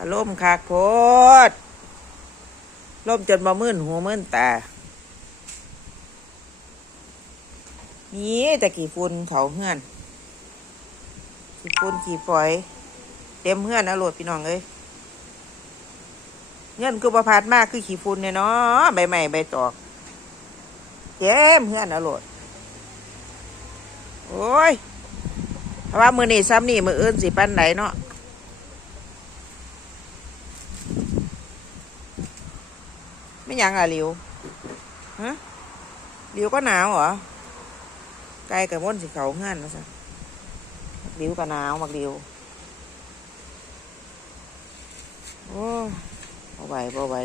ก็ล่มคากโพดล่มจนบ่มื่นหัวมื่นตานี่แต่กี่ฝุ่นเขาเฮือนกี่ฝุ่นกี่ฝอย เต็มเฮือนนะโหลดพี่น้องเอ้ยเงินคือประพาดมากคือขี้ฝุ่นเนี่ยเนาะใบใหม่ใบตอกเต็มเฮือนนะโหลดโอ้ยเพราะว่ามือนี่ซ้ำนี่มืออื่นสิปันไหนเนาะ ไม่ยังอะหลิวฮะหลิวก็หนาวเหรอไกลกับม่นสิเขาเงื่อนนะสิมักดิวกับหนาวมักดิวโอ้บ่ไหวบ่ไหว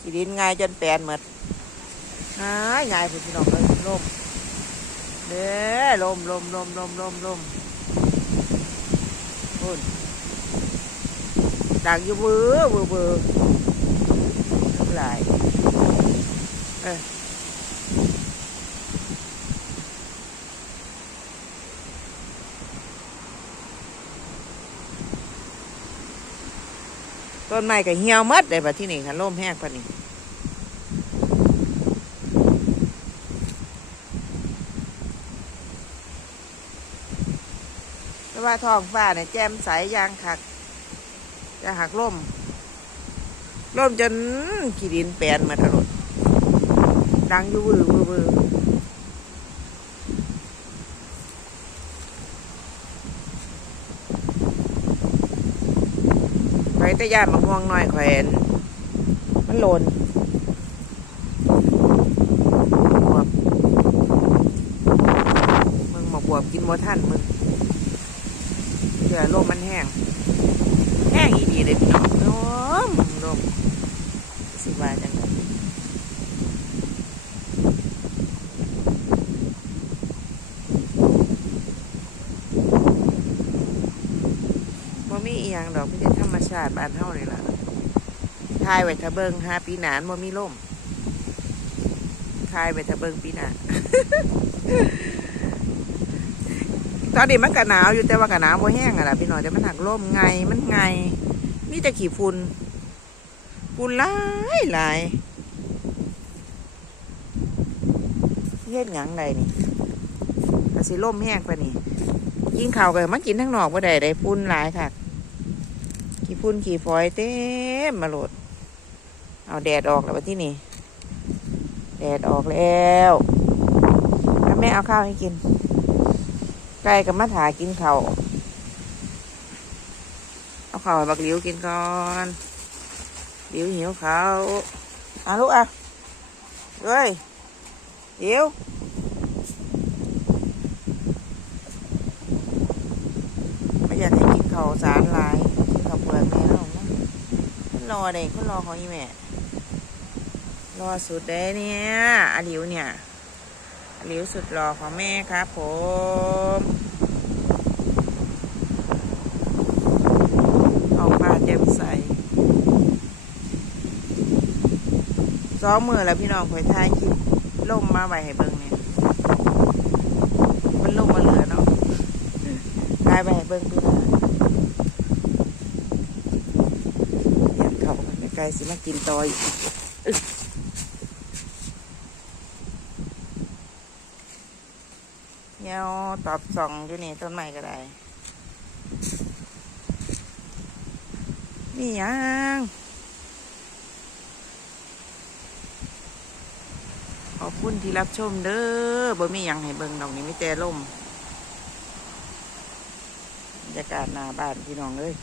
ขีดินง่ายจนแปลนหมดง่ายง่ายพี่น้องเลยลมเด้อลมลมลมลมลมลมพุ่นดังอยู่เบือเบือเบือ หลายเออต้นไม้ก็เหี่ยวมดเลยบัดที่นี่ค่ะล่มแห้งปานนี้แต่ว่าท้องฟ้าเนี่ยแจ่มใสอยางคักจะหักล่ม ล่มจนขีดินแปลนมาตลอดดังอยู่วือวือวือไว้แต่ย่านมะม่วงน้อยแขวนมันหล่นบวบมึงมาบวบกินบ่ท่านมึงเดี๋ยวลมมันแห้ง แห้งอีดีเลยพี่น้องลมลมสิว่าจังไงบ่มี อีหยังดอกพี่ธรรมชาติบ้านเฮานี่ล่ะทายไว้ถ้าเบิงหาปีหนานบ่มีลมทายไว้ถ้าเบิงปีหนาตอนนี้มันก็หนาวอยู่แต่ว่าก็หนาวบ่แห้งอะล่ะพี่น้องแต่มันหักลมไงมันไงมีแต่ขี้ฝุ่นฝุ่นหลายหลายเฮ็ดหยังใดนี่ก็สิลมแห้งไปนี่กินข้าวก็มากินทั้งนอกบ่ได้ได้ฝุ่นหลายค่ะ ขี้ฝุ่นขี้ฝอยเต็มมาโหลด เอาแดดออกแล้วที่นี่ แดดออกแล้วแล้วแม่เอาข้าวให้กิน ไก่กับมาถากินเขาวเอาข้าวบักหลิวกินก่อนหลิวหิวเขาวอะลูกอะเฮ้ยหลิวไม่อยากให้กินข้าวสารหลายกินข้าวเปลือกแม่น้องนะ ขึ้นรอเด็กขึ้นรอของอีแม่ รอสุดเด้เนี่ยอาหลิวเนี่ยอาหลิวสุดรอของแม่ครับผมออกมาเต็มใสสองมือแล้วพี่น้องคอยทายคลิปล่มมาไว้ให้เบิ่งเนี่ยมันล่มมาเหลือเนาะทายไปให้เบิ่งพี่น้องเห็นเขา กันไกลๆสิมากินต่ออีกเงี้ยวตอบส่องอยู่นี่ต้นไม้ก็ได้นี่ยังขอบคุณที่รับชมเด้อบ่มียังให้เบิ่งดอกนี้ไม่แต่ล่มบรรยากาศหน้าบ้านพี่น้องเลย